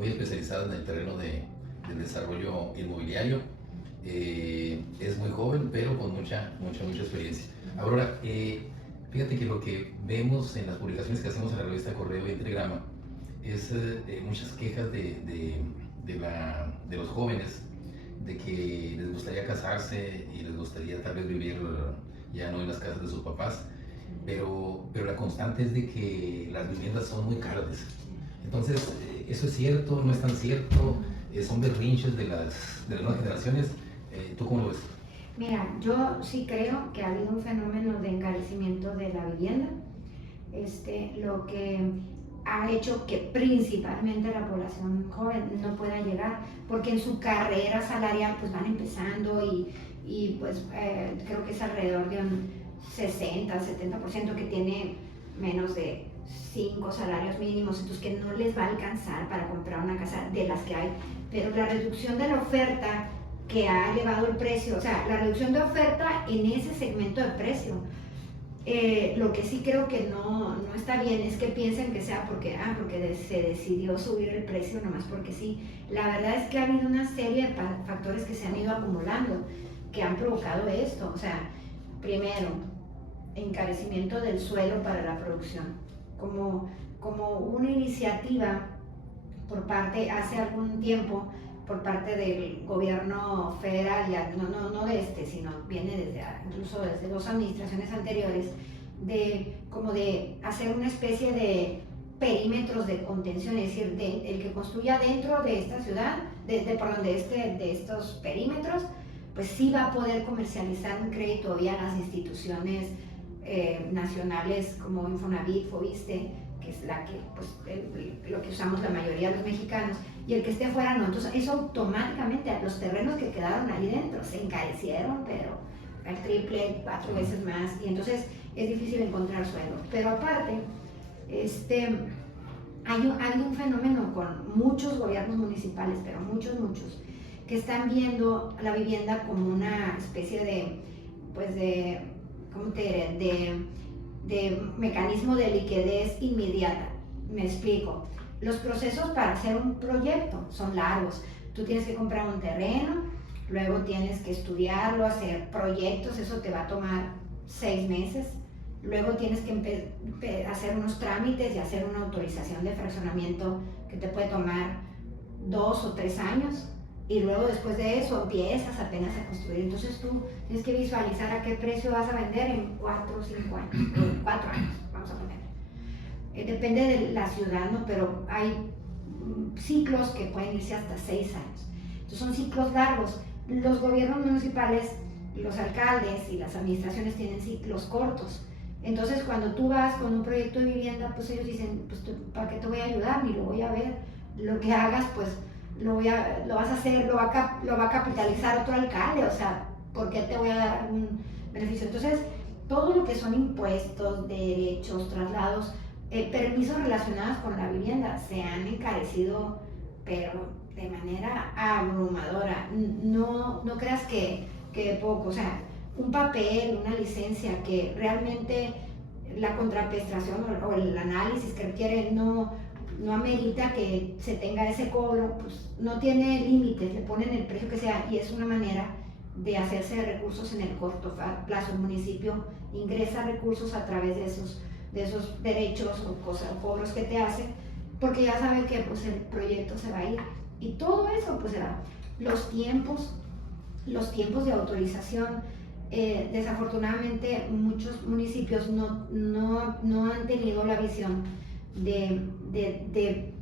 muy especializada en el terreno del desarrollo inmobiliario. Es muy joven, pero con mucha experiencia. Aurora, fíjate que lo que vemos en las publicaciones que hacemos en la revista Correo y en Telegrama es muchas quejas de los jóvenes, de que les gustaría casarse y les gustaría tal vez vivir ya no en las casas de sus papás, pero la constante es de que las viviendas son muy caras. Entonces, ¿eso es cierto? ¿No es tan cierto? ¿Son berrinches de las nuevas generaciones? ¿Tú cómo lo ves? Mira, yo sí creo que ha habido un fenómeno de encarecimiento de la vivienda, lo que ha hecho que principalmente la población joven no pueda llegar, porque en su carrera salarial pues van empezando y pues creo que es alrededor de un 60-70% que tiene menos de 5 salarios mínimos, entonces que no les va a alcanzar para comprar una casa de las que hay, pero la reducción de la oferta que ha elevado el precio, o sea, la reducción de oferta en ese segmento de precio. Lo que sí creo que no está bien es que piensen que sea porque se decidió subir el precio nomás porque sí. La verdad es que ha habido una serie de factores que se han ido acumulando que han provocado esto. O sea, primero, encarecimiento del suelo para la producción. Como una iniciativa por parte, hace algún tiempo, por parte del gobierno federal, ya no de sino viene incluso desde 2 administraciones anteriores, de hacer una especie de perímetros de contención, es decir, el que construya dentro de esta ciudad, de estos perímetros, pues sí va a poder comercializar un crédito vía las instituciones nacionales como Infonavit, Fobiste, que es la que, pues, lo que usamos la mayoría de los mexicanos, y el que esté afuera no. Entonces eso automáticamente, los terrenos que quedaron ahí dentro se encarecieron, pero al triple, 4 veces más, y entonces es difícil encontrar suelo. Pero aparte, hay un fenómeno con muchos gobiernos municipales, pero muchos, que están viendo la vivienda como una especie de, pues ¿cómo te diré? De mecanismo de liquidez inmediata. Me explico. Los procesos para hacer un proyecto son largos. Tú tienes que comprar un terreno, luego tienes que estudiarlo, hacer proyectos, eso te va a tomar 6 meses. Luego tienes que hacer unos trámites y hacer una autorización de fraccionamiento que te puede tomar 2 o 3 años. Y luego después de eso empiezas apenas a construir. Entonces tú tienes que visualizar a qué precio vas a vender en 4 o 5 años, 4 años, vamos a poner. Depende de la ciudad, ¿no? Pero hay ciclos que pueden irse hasta 6 años. Entonces son ciclos largos. Los gobiernos municipales, los alcaldes y las administraciones tienen ciclos cortos. Entonces cuando tú vas con un proyecto de vivienda, pues ellos dicen, pues ¿para qué te voy a ayudar? Ni lo voy a ver. Lo que hagas, pues lo vas a hacer, lo va a capitalizar otro alcalde, o sea, ¿por qué te voy a dar un beneficio? Entonces, todo lo que son impuestos, derechos, traslados, permisos relacionados con la vivienda se han encarecido, pero de manera abrumadora. No creas que poco, o sea, un papel, una licencia que realmente la contraprestación o el análisis que requiere no amerita que se tenga ese cobro, pues no tiene límites, le ponen el precio que sea, y es una manera de hacerse de recursos en el corto plazo. El municipio ingresa recursos a través de esos derechos o cobros que te hacen, porque ya sabe que pues el proyecto se va a ir. Y todo eso, pues los tiempos de autorización, desafortunadamente muchos municipios no han tenido la visión de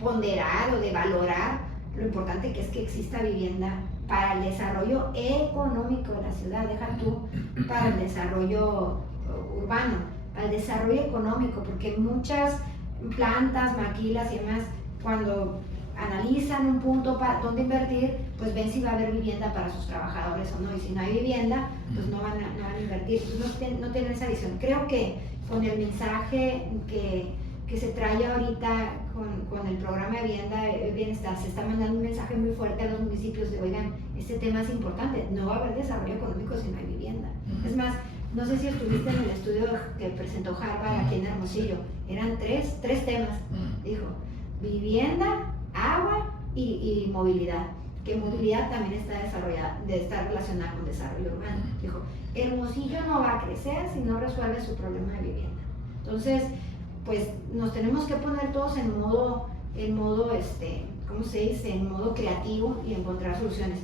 ponderar o de valorar lo importante que es que exista vivienda para el desarrollo económico de la ciudad, deja tú para el desarrollo urbano, para el desarrollo económico, porque muchas plantas, maquilas y demás, cuando analizan un punto para dónde invertir, pues ven si va a haber vivienda para sus trabajadores o no, y si no hay vivienda, pues no van a invertir. Entonces no tienen esa visión. Creo que con el mensaje que se trae ahorita con el programa de vivienda, bienestar, se está mandando un mensaje muy fuerte a los municipios de, oigan, este tema es importante, no va a haber desarrollo económico si no hay vivienda. Es más, no sé si estuviste en el estudio que presentó Harvard aquí en Hermosillo, eran tres temas, dijo: vivienda, agua y movilidad, que movilidad también está relacionada con desarrollo urbano. Dijo, Hermosillo no va a crecer si no resuelve su problema de vivienda. Entonces, pues nos tenemos que poner todos en modo ¿cómo se dice? En modo creativo y encontrar soluciones.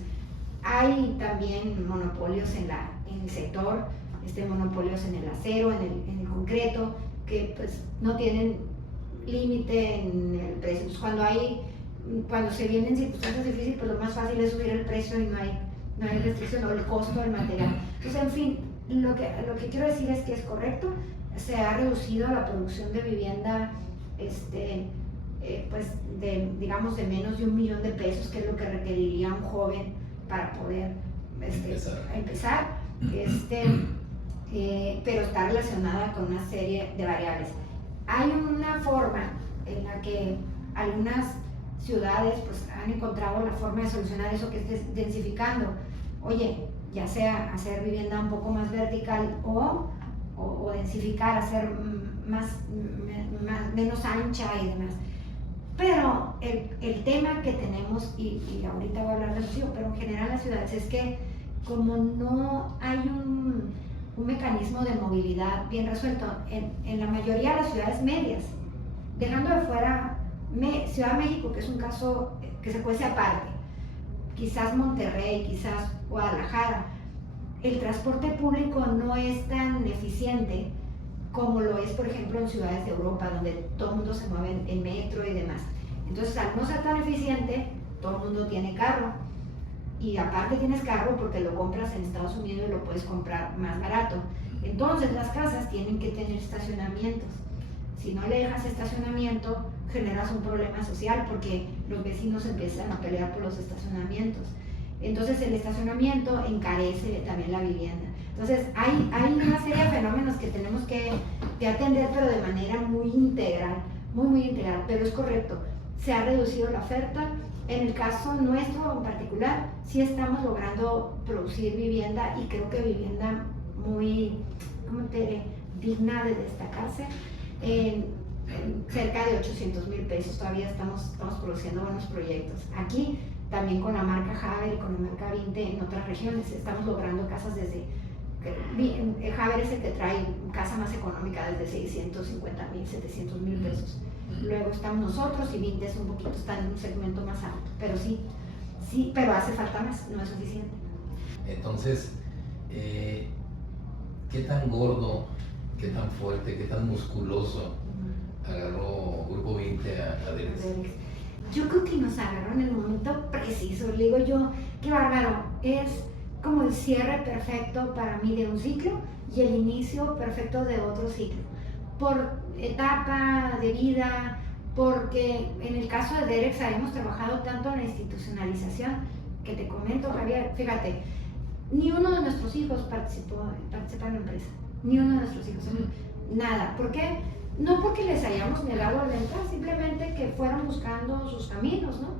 Hay también monopolios en el sector, monopolios en el acero, en el concreto, que pues no tienen límite en el precio. Pues cuando se vienen circunstancias difíciles, pues lo más fácil es subir el precio y no hay restricción, o el costo del material. Entonces, en fin, lo que quiero decir es que es correcto, se ha reducido la producción de vivienda, pues digamos de menos de $1 millón, que es lo que requeriría un joven para poder empezar, pero está relacionada con una serie de variables. Hay una forma en la que algunas ciudades pues han encontrado la forma de solucionar eso, que es densificando. Oye, ya sea hacer vivienda un poco más vertical o densificar, hacer menos ancha y demás. Pero el tema que tenemos, y ahorita voy a hablar de eso, pero en general las ciudades, es que como no hay un mecanismo de movilidad bien resuelto en la mayoría de las ciudades medias, dejando de fuera Ciudad de México, que es un caso que se cuece aparte, quizás Monterrey, quizás Guadalajara, el transporte público no es tan eficiente como lo es, por ejemplo, en ciudades de Europa, donde todo el mundo se mueve en metro y demás. Entonces, al no ser tan eficiente, todo el mundo tiene carro. Y aparte tienes carro porque lo compras en Estados Unidos y lo puedes comprar más barato. Entonces, las casas tienen que tener estacionamientos. Si no le dejas estacionamiento, generas un problema social porque los vecinos empiezan a pelear por los estacionamientos. Entonces, el estacionamiento encarece también la vivienda. Entonces, hay una serie de fenómenos que tenemos que atender, pero de manera muy integral, muy integral. Pero es correcto, se ha reducido la oferta. En el caso nuestro en particular, sí estamos logrando producir vivienda, y creo que vivienda muy, digna de destacarse, en cerca de $800,000. Todavía estamos produciendo buenos proyectos. Aquí, también con la marca Haber y con la marca Vinte en otras regiones, estamos logrando casas desde... Haber es el que trae casa más económica desde $650,000, $700,000. Luego estamos nosotros, y Vinte es está en un segmento más alto, pero sí, pero hace falta más, no es suficiente. Entonces, ¿qué tan gordo, qué tan fuerte, qué tan musculoso agarró Grupo Vinte a Derex? Yo creo que nos agarró en el momento preciso. Le digo yo, qué bárbaro, es como el cierre perfecto para mí de un ciclo y el inicio perfecto de otro ciclo. Por etapa de vida, porque en el caso de Derex habíamos trabajado tanto en la institucionalización, que te comento, Javier, fíjate, ni uno de nuestros hijos participa en la empresa, ni uno de nuestros hijos, nada. ¿Por qué? No porque les hayamos negado la entrada, simplemente que fueron buscando sus caminos, ¿no?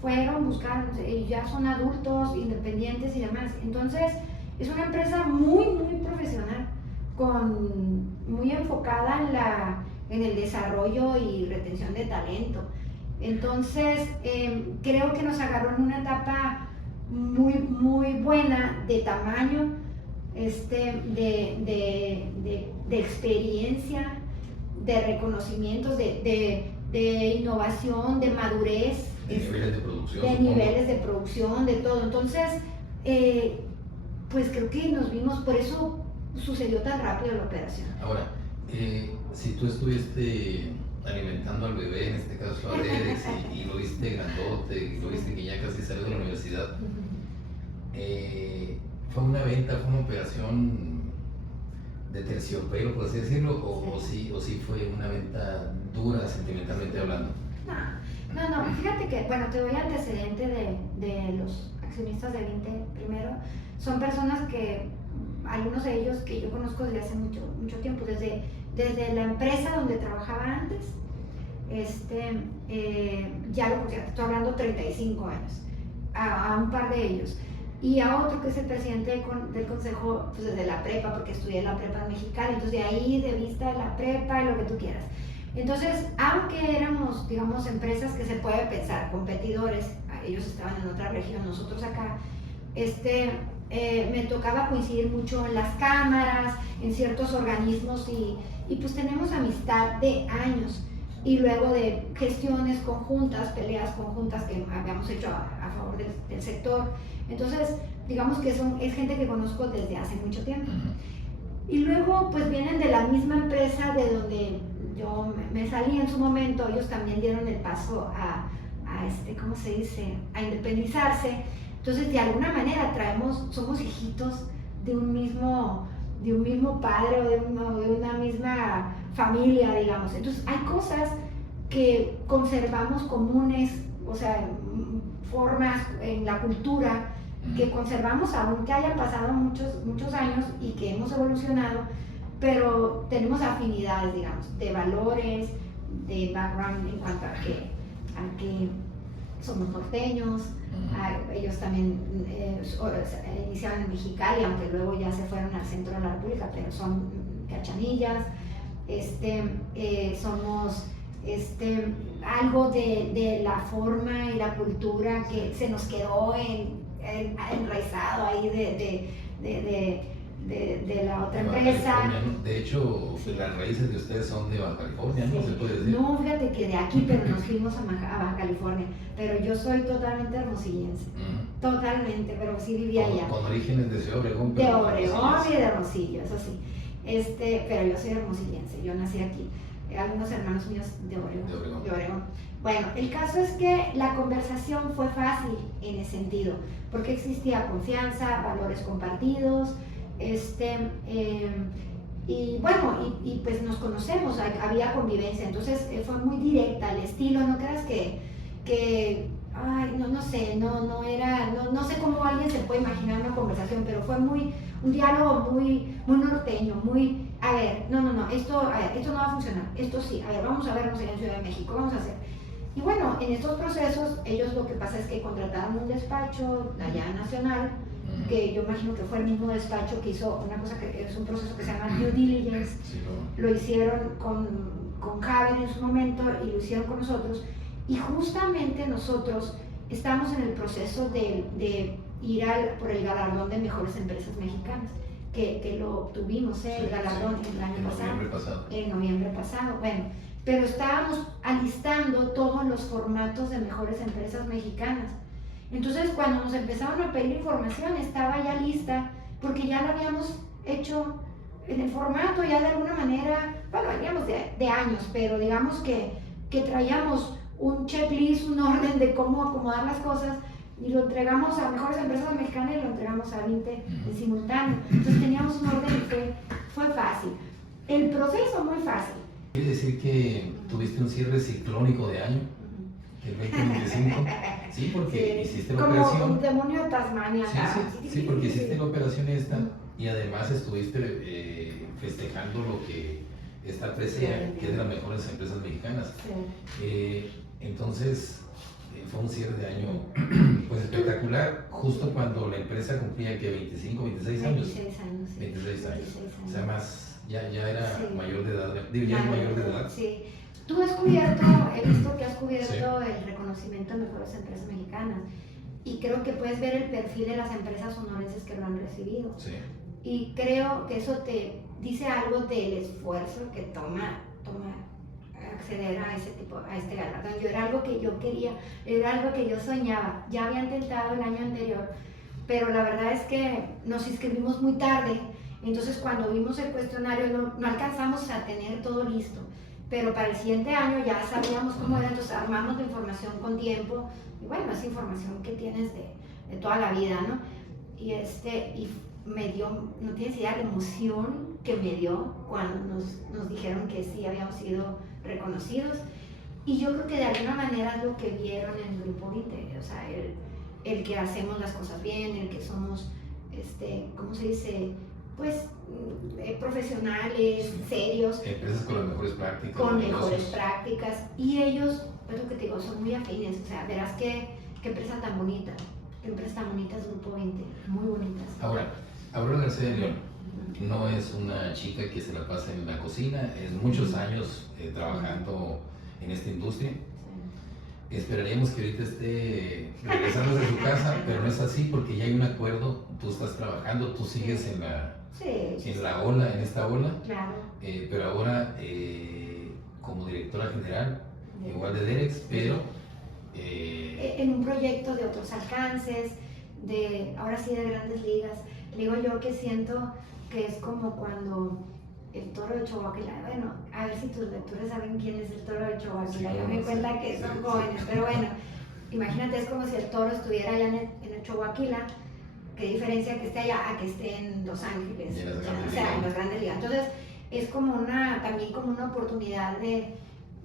Fueron buscando, ya son adultos, independientes y demás. Entonces, es una empresa muy profesional, muy enfocada en el desarrollo y retención de talento. Entonces, creo que nos agarró en una etapa muy buena de tamaño, de experiencia, de reconocimientos, de innovación, de madurez, de niveles de producción, de niveles de producción, de todo. Entonces, pues creo que nos vimos, por eso sucedió tan rápido la operación. Ahora, si tú estuviste alimentando al bebé, en este caso a Derex, y lo viste grandote, y lo viste que ya casi salió de la universidad, ¿fue una venta, fue una operación de terciopelo, por así decirlo, o sí fue una venta dura, sentimentalmente hablando? No, fíjate que, bueno, te doy antecedente de los accionistas de Vinte primero. Son personas que, algunos de ellos que yo conozco desde hace mucho tiempo, desde la empresa donde trabajaba antes, ya lo considero, estoy hablando 35 años, a un par de ellos. Y a otro que es el presidente del consejo, pues desde la prepa, porque estudié la prepa en Mexicali, entonces de ahí, de vista de la prepa y lo que tú quieras. Entonces, aunque éramos, digamos, empresas que se puede pensar, competidores, ellos estaban en otra región, nosotros acá, me tocaba coincidir mucho en las cámaras, en ciertos organismos y pues tenemos amistad de años y luego de gestiones conjuntas, peleas conjuntas que habíamos hecho a favor del sector. Entonces, digamos que es gente que conozco desde hace mucho tiempo. Y luego pues vienen de la misma empresa de donde yo me salí en su momento, ellos también dieron el paso a ¿cómo se dice?, a independizarse. Entonces, de alguna manera somos hijitos de un mismo padre o de una misma familia, digamos. Entonces, hay cosas que conservamos comunes, o sea, formas en la cultura que conservamos aunque hayan pasado muchos años y que hemos evolucionado, pero tenemos afinidades, digamos, de valores, de background en cuanto a que somos norteños. Ellos también iniciaron en Mexicali, aunque luego ya se fueron al centro de la República, pero son cachanillas. Somos algo de la forma y la cultura que se nos quedó enraizado ahí de la otra empresa. De hecho, las raíces de ustedes son de Baja California, ¿no? Sí. ¿Se puede decir? No, fíjate que de aquí, pero nos fuimos a Baja California. Pero yo soy totalmente hermosillense. Totalmente, pero sí vivía allá. Con orígenes de Ciudad Obregón. De Obregón y de Hermosillo, eso sí. Pero yo soy hermosillense, yo nací aquí. Algunos hermanos míos de Obregón. Bueno, el caso es que la conversación fue fácil en ese sentido, porque existía confianza, valores compartidos, y bueno, y pues nos conocemos, había convivencia, entonces fue muy directa el estilo, no creas que ay, no sé, no sé cómo alguien se puede imaginar una conversación, pero fue un diálogo muy norteño, muy, a ver, esto no va a funcionar, esto sí, a ver, vamos a vernos en Ciudad de México, vamos a hacer. Y bueno, en estos procesos, ellos lo que pasa es que contrataron un despacho allá nacional, que yo imagino que fue el mismo despacho que hizo una cosa que es un proceso que se llama due diligence. Sí, ¿no? Lo hicieron con Javier en su momento y lo hicieron con nosotros. Y justamente nosotros estamos en el proceso de ir por el galardón de mejores empresas mexicanas, que lo obtuvimos, el galardón el año pasado. En noviembre pasado. Bueno, pero estábamos alistando todos los formatos de mejores empresas mexicanas. Entonces, cuando nos empezaron a pedir información, estaba ya lista, porque ya lo habíamos hecho en el formato, ya de alguna manera, bueno, veníamos de años, pero digamos que traíamos un checklist, un orden de cómo acomodar las cosas, y lo entregamos a mejores empresas mexicanas y lo entregamos a 20 en simultáneo. Entonces teníamos un orden y fue fácil. El proceso muy fácil. ¿Quiere decir que tuviste un cierre ciclónico de año? El 2025. Sí, porque hiciste la operación. Como un demonio de Tasmania. Sí, porque hiciste la operación esta y además estuviste festejando lo que esta empresa, que es de las mejores empresas mexicanas. Entonces, fue un cierre de año pues espectacular, justo cuando la empresa cumplía que 25, 26 años. 26 años. Sí. 26 años. O sea, ya era mayor de edad. Ya mayor de edad. Sí. Tú has cubierto, he visto que has cubierto el reconocimiento de mejores empresas mexicanas y creo que puedes ver el perfil de las empresas sonorenses que lo han recibido. Sí. Y creo que eso te dice algo del esfuerzo que toma acceder a este galardón. Era algo que yo quería, era algo que yo soñaba. Ya había intentado el año anterior, pero la verdad es que nos inscribimos muy tarde. Entonces, cuando vimos el cuestionario, no alcanzamos a tener todo listo. Pero para el siguiente año ya sabíamos cómo era, entonces armamos la información con tiempo. Y bueno, es información que tienes de toda la vida, ¿no? Y me dio, no tienes idea de la emoción que me dio cuando nos dijeron que sí habíamos sido reconocidos. Y yo creo que de alguna manera es lo que vieron en el Grupo 20, o sea, el que hacemos las cosas bien, el que somos, ¿cómo se dice? Pues profesionales, serios. Empresas con las mejores prácticas. Con mejores prácticas. Y ellos, es lo que te digo, son muy afines. O sea, verás qué empresa tan bonita. Qué empresa tan bonita es Grupo 20. Muy bonitas. Ahora, Aurora García de León, no es una chica que se la pasa en la cocina, es muchos años trabajando en esta industria. Esperaríamos que ahorita esté regresando de su casa, pero no es así porque ya hay un acuerdo, tú estás trabajando, tú sigues en la ola, en esta ola, claro. Pero ahora como directora general, igual de Derex, pero en un proyecto de otros alcances, ahora sí de grandes ligas. Le digo yo que siento que es como cuando el toro de Chihuahua, bueno, a ver si tus lectores saben quién es el toro de Chihuahua, sí, yo me cuenta que son jóvenes, pero bueno, imagínate, es como si el toro estuviera allá en el Chihuahua, qué diferencia que esté allá a que esté en Los Ángeles, o sea, en las grandes ligas. Entonces, es como también como una oportunidad de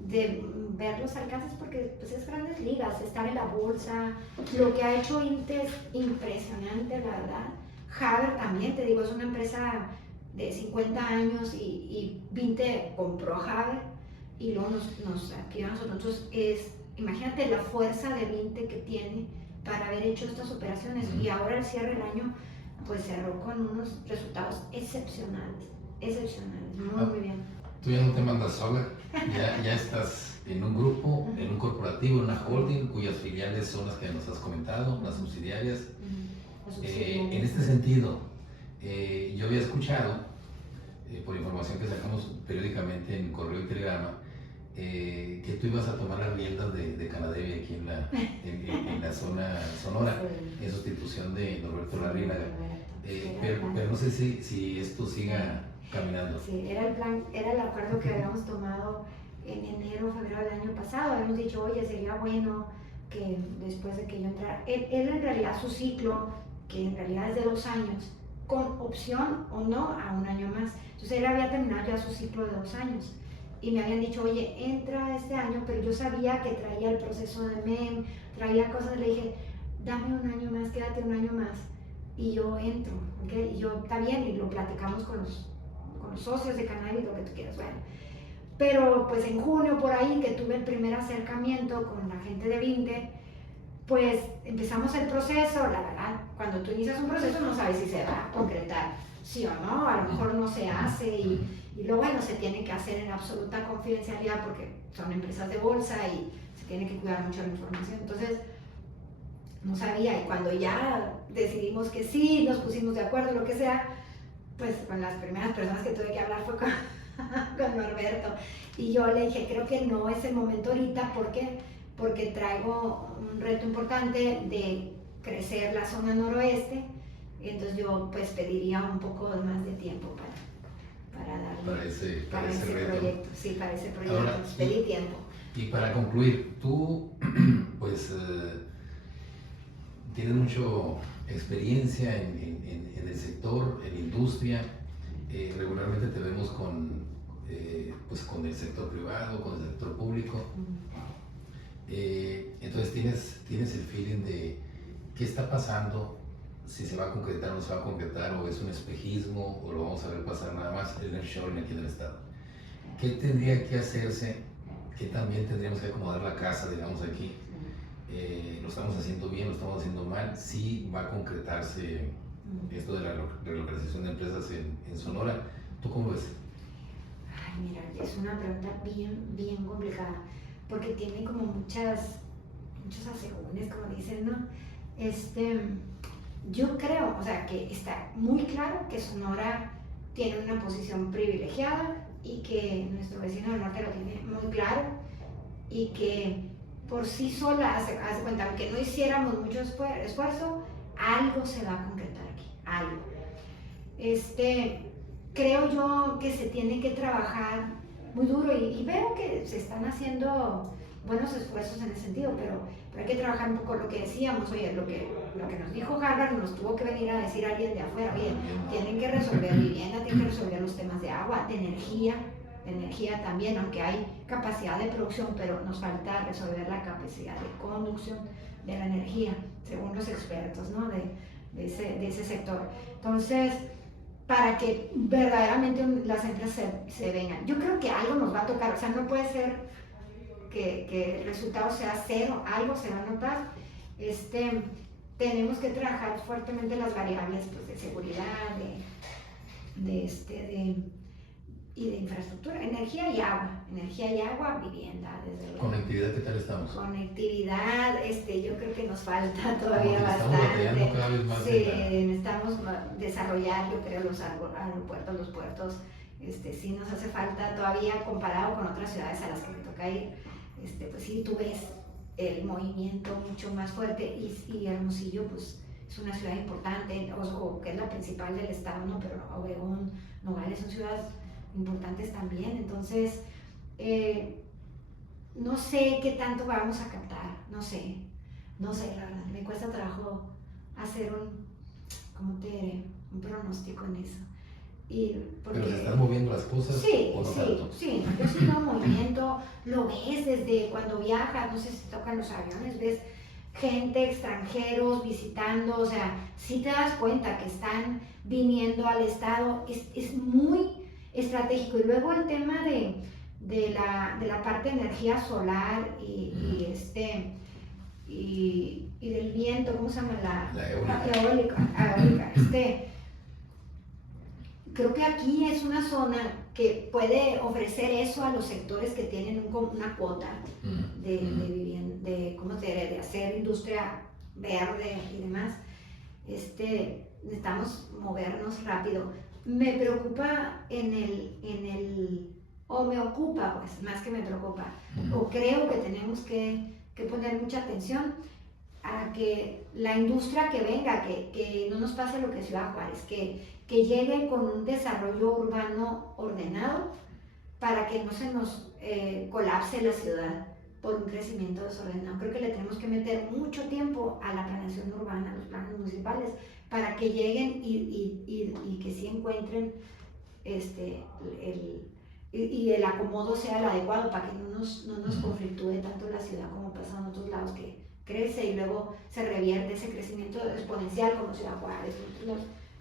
ver los alcances, porque pues es grandes ligas, estar en la bolsa, lo que ha hecho Inte es impresionante, la verdad. Haber también, te digo, es una empresa de 50 años y Vinte compró Haber y luego nos adquirió a nosotros. Imagínate la fuerza de Vinte que tiene para haber hecho estas operaciones, y ahora el cierre del año pues cerró con unos resultados excepcionales, muy bien. Tú ya no te mandas sola, ya estás en un grupo, en un corporativo, en una holding, cuyas filiales son las que nos has comentado, las subsidiarias. En este sentido, yo había escuchado, por información que sacamos periódicamente en correo y telegrama, que tú ibas a tomar las riendas de Canadevi aquí en la zona Sonora, en sustitución de Norberto Larrinaga. Pero no sé si esto siga caminando. Sí, era el plan, era el acuerdo que habíamos tomado en enero o febrero del año pasado. Habíamos dicho, oye, sería bueno que después de que yo entrara, él en realidad su ciclo, que en realidad es de 2 años, con opción o no a 1 año más. Entonces él había terminado ya su ciclo de 2 años. Y me habían dicho, oye, entra este año, pero yo sabía que traía el proceso de MEM, traía cosas, le dije, dame 1 año más, quédate 1 año más, y yo entro, ¿okay? Y yo, está bien, y lo platicamos con los socios de Canadevi, lo que tú quieras, bueno. Pero pues en junio por ahí, que tuve el primer acercamiento con la gente de Vinte, pues empezamos el proceso. La verdad, cuando tú inicias un proceso no sabes si se va a concretar, sí o no, a lo mejor no se hace, y lo bueno, se tiene que hacer en absoluta confidencialidad porque son empresas de bolsa y se tiene que cuidar mucho la información. Entonces, no sabía, y cuando ya decidimos que sí, nos pusimos de acuerdo, lo que sea, pues con las primeras personas que tuve que hablar fue con Norberto, y yo le dije, creo que no es el momento ahorita, porque traigo un reto importante de crecer la zona noroeste, entonces yo pues pediría un poco más de tiempo para darle para ese proyecto. Sí, para ese proyecto. Ahora, pedí tiempo. Y para concluir, tú pues tienes mucha experiencia en el sector, en la industria. Regularmente te vemos pues con el sector privado, con el sector público. Entonces tienes el feeling de qué está pasando, si se va a concretar o no se va a concretar, o es un espejismo, o lo vamos a ver pasar nada más el nearshoring aquí en el estado. ¿Qué tendría que hacerse? ¿Qué también tendríamos que acomodar la casa, digamos, aquí? ¿Lo estamos haciendo bien, lo estamos haciendo mal? ¿Sí va a concretarse esto de la relocalización de empresas en Sonora? ¿Tú cómo ves? Ay, mira, es una pregunta bien complicada, porque tiene como muchos asegúnes, como dicen, ¿no? Yo creo, o sea, que está muy claro que Sonora tiene una posición privilegiada y que nuestro vecino del norte lo tiene muy claro, y que por sí sola, hace cuenta, aunque no hiciéramos mucho esfuerzo, algo se va a concretar aquí, algo. Creo yo que se tiene que trabajar muy duro, y veo que se están haciendo buenos esfuerzos en ese sentido, pero hay que trabajar un poco lo que decíamos, oye, lo que nos dijo Harvard, nos tuvo que venir a decir alguien de afuera, oye, tienen que resolver vivienda, tienen que resolver los temas de agua, de energía también, aunque hay capacidad de producción, pero nos falta resolver la capacidad de conducción de la energía, según los expertos, ¿no? de ese sector. Entonces, para que verdaderamente las empresas se vengan. Yo creo que algo nos va a tocar, o sea, no puede ser que el resultado sea cero, algo se va a notar. Tenemos que trabajar fuertemente las variables, pues, de seguridad, y de infraestructura, energía y agua, vivienda, desde luego. ¿Conectividad qué tal estamos? Conectividad, yo creo que nos falta todavía Estamos batallando bastante. cada vez más Sí, en necesitamos desarrollar, yo creo, los aeropuertos, los puertos. Sí nos hace falta todavía comparado con otras ciudades a las que me toca ir. Pues sí, tú ves el movimiento mucho más fuerte y Hermosillo, pues es una ciudad importante, o que es la principal del estado, ¿no? Pero Obregón, Nogales son ciudades importantes también. Entonces, no sé qué tanto vamos a captar, no sé, la verdad, me cuesta trabajo hacer un pronóstico en eso. Pero se están moviendo las cosas, sí, ¿o no sí, tanto? sí, yo sí veo movimiento, lo ves desde cuando viajas, no sé si tocan los aviones, ves gente, extranjeros visitando, o sea, sí te das cuenta que están viniendo al estado, es muy estratégico. Y luego el tema de la parte de energía solar y del viento, ¿cómo se llama? La eólica. Eólica. Creo que aquí es una zona que puede ofrecer eso a los sectores que tienen una cuota de vivienda, de hacer industria verde y demás. Necesitamos movernos rápido. Me preocupa o me ocupa, pues, más que me preocupa, o creo que tenemos que poner mucha atención a que la industria que venga, que no nos pase lo que Ciudad Juárez, que llegue con un desarrollo urbano ordenado para que no se nos colapse la ciudad por un crecimiento desordenado. Creo que le tenemos que meter mucho tiempo a la planeación urbana, a los planes municipales, para que lleguen y que sí encuentren el acomodo sea el adecuado, para que no nos conflictúe tanto la ciudad como pasa en otros lados, que crece y luego se revierte ese crecimiento exponencial como Ciudad Juárez,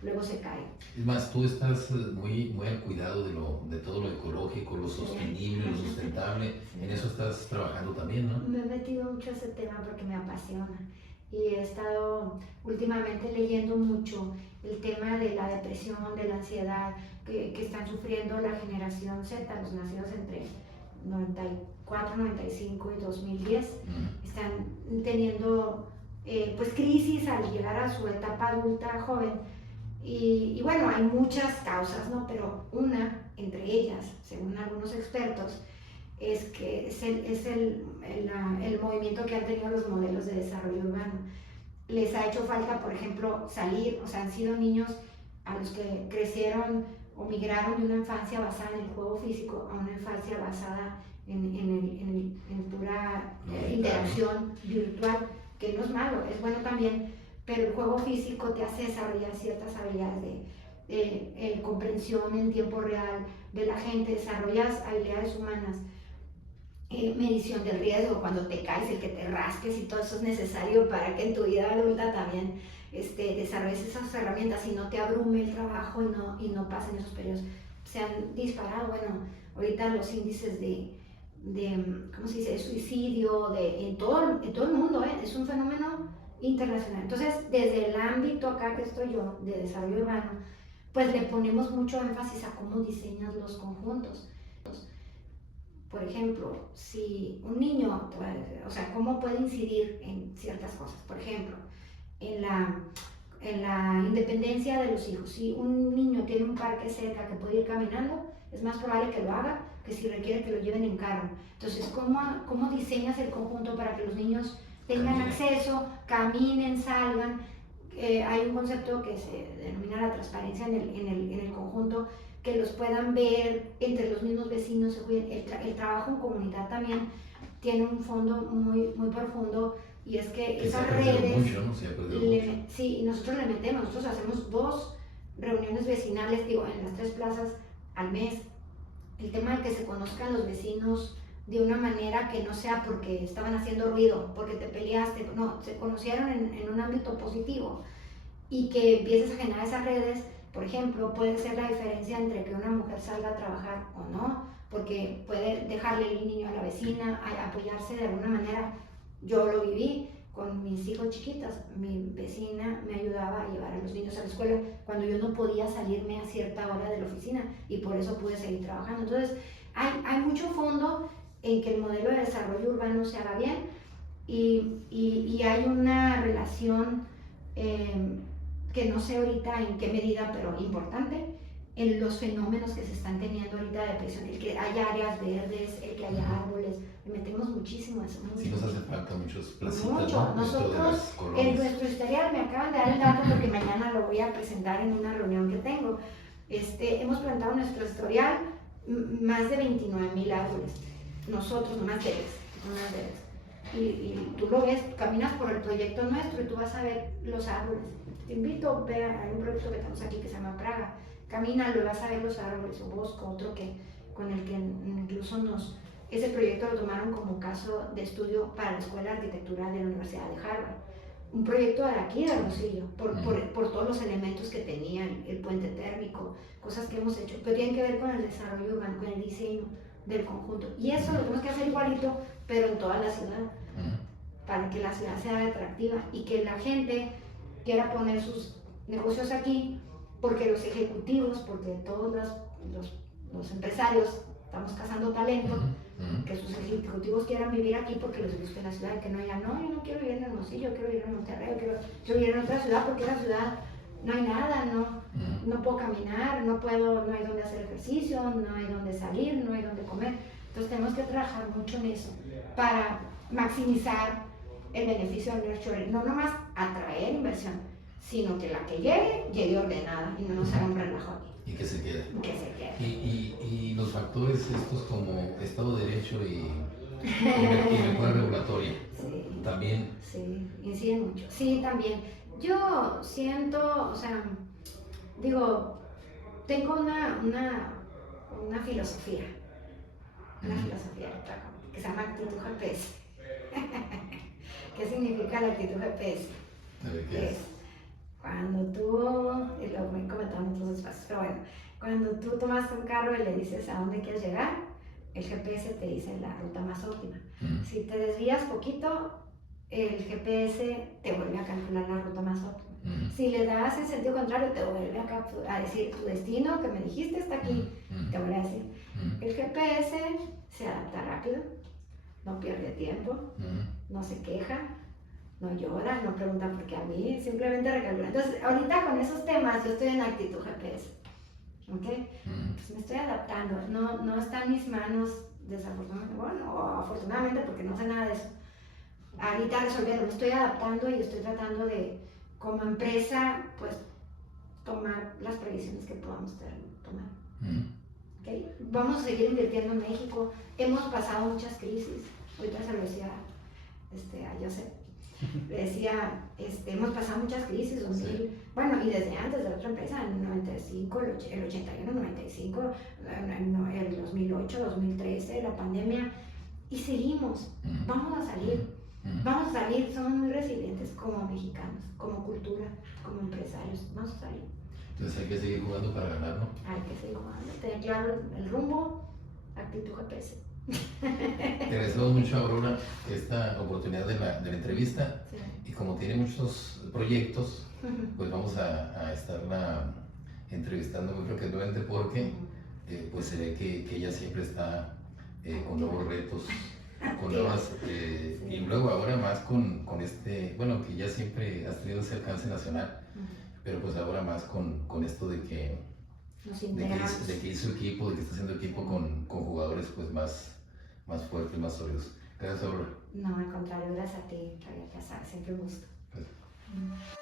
luego se cae. Es más, tú estás muy al cuidado de todo lo ecológico, lo sostenible, lo sustentable. En eso estás trabajando también, ¿no? Me he metido mucho a ese tema porque me apasiona y he estado últimamente leyendo mucho el tema de la depresión, de la ansiedad que están sufriendo la generación Z, los nacidos entre 94, 95 y 2010. Están teniendo pues crisis al llegar a su etapa adulta joven. Y bueno, hay muchas causas, ¿no? Pero una entre ellas, según algunos expertos, es que es el movimiento que han tenido los modelos de desarrollo urbano. Les ha hecho falta, por ejemplo, salir, o sea, han sido niños a los que crecieron o migraron de una infancia basada en el juego físico a una infancia basada en pura interacción virtual, que no es malo, es bueno también, pero el juego físico te hace desarrollar ciertas habilidades de comprensión en tiempo real de la gente, desarrollas habilidades humanas, medición del riesgo, cuando te caes, el que te rasques y todo eso es necesario para que en tu vida adulta también desarrolles esas herramientas y no te abrume el trabajo y no pasen esos periodos. Se han disparado, bueno, ahorita los índices de ¿cómo se dice?, de suicidio en todo el mundo, es un fenómeno internacional. Entonces, desde el ámbito acá que estoy yo, de desarrollo urbano, pues le ponemos mucho énfasis a cómo diseñas los conjuntos. Por ejemplo, si un niño, o sea, cómo puede incidir en ciertas cosas. Por ejemplo, en la independencia de los hijos. Si un niño tiene un parque cerca que puede ir caminando, es más probable que lo haga que si requiere que lo lleven en carro. Entonces, ¿cómo diseñas el conjunto para que los niños tengan acceso, caminen, salgan? Hay un concepto que se denomina la transparencia en el conjunto, que los puedan ver entre los mismos vecinos, se cuiden. El trabajo en comunidad también tiene un fondo muy, muy profundo, y es que esas redes, mucho, ¿no? sí, nosotros le metemos, nosotros hacemos 2 reuniones vecinales, digo, en las 3 plazas al mes. El tema de que se conozcan los vecinos de una manera que no sea porque estaban haciendo ruido, porque te peleaste, no, se conocieron en un ámbito positivo, y que empieces a generar esas redes. Por ejemplo, puede ser la diferencia entre que una mujer salga a trabajar o no, porque puede dejarle el niño a la vecina, a apoyarse de alguna manera. Yo lo viví, con mis hijos chiquitos. Mi vecina me ayudaba a llevar a los niños a la escuela cuando yo no podía salirme a cierta hora de la oficina y por eso pude seguir trabajando. Entonces, hay mucho fondo en que el modelo de desarrollo urbano se haga bien y hay una relación que no sé ahorita en qué medida, pero importante, en los fenómenos que se están teniendo ahorita de depresión, el que haya áreas verdes, el que haya árboles, le metemos muchísimo a eso. Sí, nos hace falta muchos placitas, mucho. ¿no? Nosotros, en nuestro historial, me acaban de dar el dato porque mañana lo voy a presentar en una reunión que tengo, hemos plantado en nuestro historial más de 29,000 árboles, nosotros, nomás debes. Y tú lo ves, caminas por el proyecto nuestro y tú vas a ver los árboles. Te invito a ver, hay un proyecto que tenemos aquí que se llama Praga, camínalo y vas a ver los árboles, o Bosco, otro con el que incluso ese proyecto lo tomaron como caso de estudio para la Escuela de Arquitectura de la Universidad de Harvard. Un proyecto de aquí de Hermosillo, por todos los elementos que tenían, el puente térmico, cosas que hemos hecho, pero tienen que ver con el desarrollo urbano, con el diseño del conjunto. Y eso lo tenemos que hacer igualito, pero en toda la ciudad, para que la ciudad sea atractiva y que la gente quiera poner sus negocios aquí, porque los ejecutivos, porque todos los empresarios estamos cazando talento, que sus ejecutivos quieran vivir aquí porque les guste la ciudad, y que no digan, no, yo no quiero vivir en Hermosillo, yo quiero vivir en Monterrey, quiero vivir en otra ciudad porque la ciudad no hay nada, no puedo caminar, no hay donde hacer ejercicio, no hay donde salir, no hay donde comer. Entonces tenemos que trabajar mucho en eso para maximizar el beneficio del nurturing, no nomás atraer inversión, sino que la que llegue ordenada y no nos haga un relajo aquí. Y que se quede. Que se quede. Y los factores estos como Estado de Derecho y mejora regulatoria, Sí, también. Sí, inciden mucho. Sí, también. Yo siento, o sea, digo, tengo una filosofía, que se llama actitud GPS. ¿Qué significa la actitud GPS? ¿Qué es? Cuando tú, y lo he comentado en otros espacios, pero bueno, cuando tú tomas un carro y le dices a dónde quieres llegar, el GPS te dice la ruta más óptima. Si te desvías poquito, el GPS te vuelve a calcular la ruta más óptima. Si le das en sentido contrario, te vuelve a decir tu destino que me dijiste está aquí, te vuelve a decir. El GPS se adapta rápido, no pierde tiempo, no se queja, no llora, no pregunta por qué a mí, simplemente recalcula. Entonces, ahorita con esos temas yo estoy en actitud GPS, ¿ok? Pues me estoy adaptando, no está en mis manos, desafortunadamente, bueno, o afortunadamente porque no sé nada de eso, ahorita resolverlo, me estoy adaptando y estoy tratando de, como empresa, pues, tomar las previsiones que podamos tomar. ¿Okay? Vamos a seguir invirtiendo en México, hemos pasado muchas crisis, ahorita se lo decía a Joseph. Le decía, hemos pasado muchas crisis, 2000, bueno, y desde antes de la otra empresa, en el 95, el 81, 95, el 2008, 2013, la pandemia, y seguimos, vamos a salir, somos muy resilientes como mexicanos, como cultura, como empresarios, vamos a salir. Entonces hay que seguir jugando para ganar, ¿no? Hay que seguir jugando, tener claro el rumbo, actitud GPS. Te agradecemos mucho, Aurora, esta oportunidad de la entrevista. Sí. Y como tiene muchos proyectos, pues vamos a estarla entrevistando muy frecuentemente porque pues se ve que ella siempre está con nuevos retos, con nuevas, y luego ahora más con bueno, que ya siempre has tenido ese alcance nacional, pero pues ahora más con esto de que hizo equipo, de que está haciendo equipo con jugadores pues más fuertes, más sólidos. Gracias, Aurora. No, al contrario, gracias a ti, Javier, siempre un gusto. Gracias.